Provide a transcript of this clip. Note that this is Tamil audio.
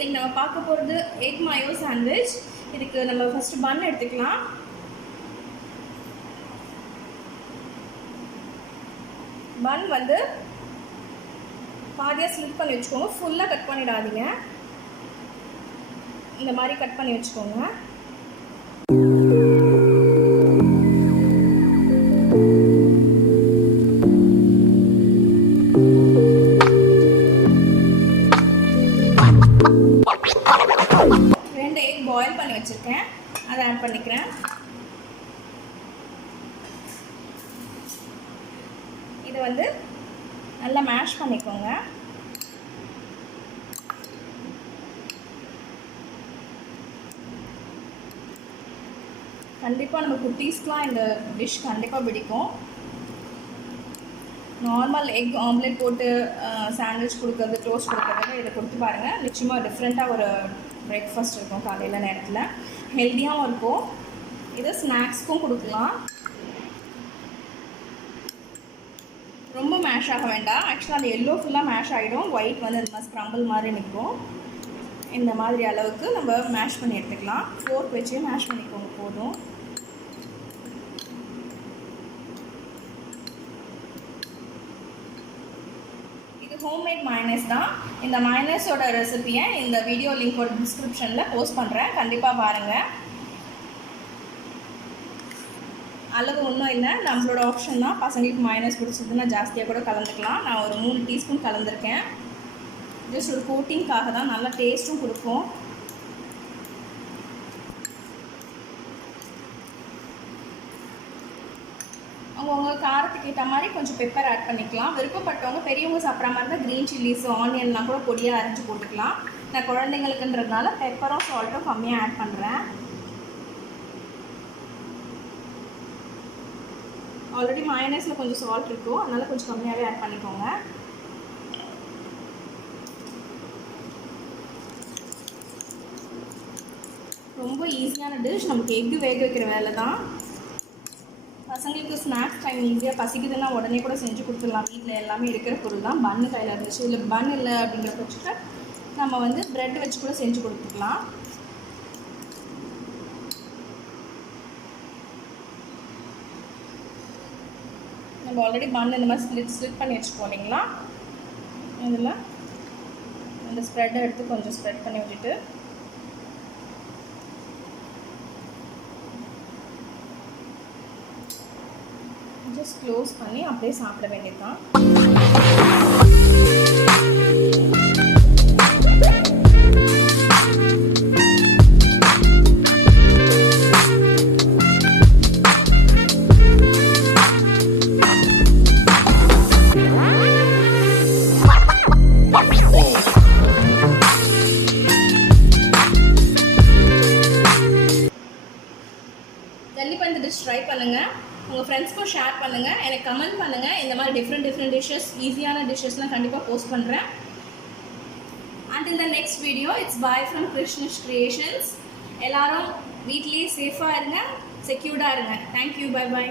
இன்னைக்கு நம்ம பார்க்க போகிறது எக் மயோ சாண்ட்விச். இதுக்கு நம்ம ஃபஸ்ட்டு பன் எடுத்துக்கலாம். பன் வந்து பாதியாக ஸ்லிப் பண்ணி வச்சுக்கோங்க, ஃபுல்லாக கட் பண்ணிடாதீங்க. இந்த மாதிரி கட் பண்ணி வச்சுக்கோங்க. ரெண்டு எக் பாயில் பண்ணி வச்சுருக்கேன், அதை ஆட் பண்ணிக்கிறேன். இதை வந்து நல்லா மேஷ் பண்ணிக்கோங்க. கண்டிப்பாக நம்ம குட்டீஸ்க்குலாம் இந்த டிஷ் கண்டிப்பாக பிடிக்கும். நார்மல் எக் ஆம்லேட் போட்டு சாண்ட்விச் கொடுக்குறது, டோஸ்ட் கொடுக்குறது, இதை கொடுத்து பாருங்கள். நிச்சயமாக டிஃப்ரெண்ட்டாக ஒரு பிரேக்ஃபாஸ்ட் இருக்கும் காலையில் நேரத்தில். ஹெல்த்தியாகவும் இருக்கும். இதை ஸ்நாக்ஸ்க்கும் கொடுக்கலாம். ரொம்ப மேஷ் ஆக வேண்டாம். ஆக்சுவலாக அந்த எல்லோ ஃபுல்லாக மேஷ் ஆகிடும், ஒயிட் வந்து இந்த மாதிரி ஸ்க்ரம்பிள் மாதிரி நிற்கும். இந்த மாதிரி அளவுக்கு நம்ம மேஷ் பண்ணி எடுத்துக்கலாம். ஃபோர்க் வச்சு மேஷ் பண்ணிக்கோங்க போதும். இது ஹோம்மேட் மயோனைஸ் தான். இந்த மயோனைஸோட ரெசிபியை இந்த வீடியோ லிங்கோட டிஸ்கிரிப்ஷனில் போஸ்ட் பண்ணுறேன், கண்டிப்பாக பாருங்கள். அளவு ஒன்றும் இல்லை, நம்மளோட ஆப்ஷன் தான். பசங்களுக்கு மயோனைஸ் பிடிச்சதுன்னா ஜாஸ்தியாக கூட கலந்துக்கலாம். நான் ஒரு 3 டீஸ்பூன் கலந்துருக்கேன். ஜஸ்ட் ஒரு கோட்டிங்காக தான், நல்லா டேஸ்ட்டும் கொடுக்கும். அவங்க காரத்துக்கு ஏற்ற மாதிரி கொஞ்சம் பெப்பர் ஆட் பண்ணிக்கலாம். விருப்பப்பட்டவங்க பெரியவங்க சாப்பிட்ற மாதிரி இருந்தால் க்ரீன் சில்லிஸ், ஆனியன்லாம் கூட பொடியாக அரைச்சி போட்டுக்கலாம். நான் குழந்தைங்களுக்குன்றதுனால பெப்பரும் சால்ட்டும் கம்மியாக ஆட் பண்ணுறேன். ஆல்ரெடி மயோனைஸில் கொஞ்சம் சால்ட் இருக்கும், அதனால் கொஞ்சம் கம்மியாகவே ஆட் பண்ணிக்கோங்க. ரொம்ப ஈஸியான டிஷ். நமக்கு எக்கு வேக வைக்கிற வேலை தான். பசங்களுக்கு ஸ்நாக்ஸ் டைம் ஈஸியாக பசிக்குதுன்னா உடனே கூட செஞ்சு கொடுத்துடலாம். வீட்டில் எல்லாமே இருக்கிற பொருள் தான். பன்னு கையில் இருந்துச்சு, இல்லை பன் இல்லை அப்படிங்கிற பட்சத்தை நம்ம வந்து ப்ரெட் வச்சு கூட செஞ்சு கொடுத்துக்கலாம். நம்ம ஆல்ரெடி பன் இந்த மாதிரி ஸ்லிட் பண்ணி வச்சுக்கோ இல்லைங்களா. இதில் இந்த ஸ்ப்ரெட்டை எடுத்து கொஞ்சம் ஸ்ப்ரெட் பண்ணி விட்டுட்டு ஜஸ்ட் க்ளோஸ் பண்ணி அப்படியே சாப்பிட வேண்டியதுதான். கண்டிப்பாக இந்த டிஷ் ட்ரை பண்ணுங்கள், உங்கள் ஃப்ரெண்ட்ஸ்க்கும் ஷேர் பண்ணுங்கள், எனக்கு கமெண்ட் பண்ணுங்கள். இந்த மாதிரி டிஃப்ரெண்ட் டிஷ்ஷஸ், ஈஸியான டிஷ்ஷஸ்லாம் கண்டிப்பாக போஸ்ட் பண்ணுறேன். Until the next video, it's bye from Krishnish Creations. எல்லாரும் வீட்லேயே சேஃபாக இருங்க, செக்யூர்டாக இருங்க. Thank you, bye bye.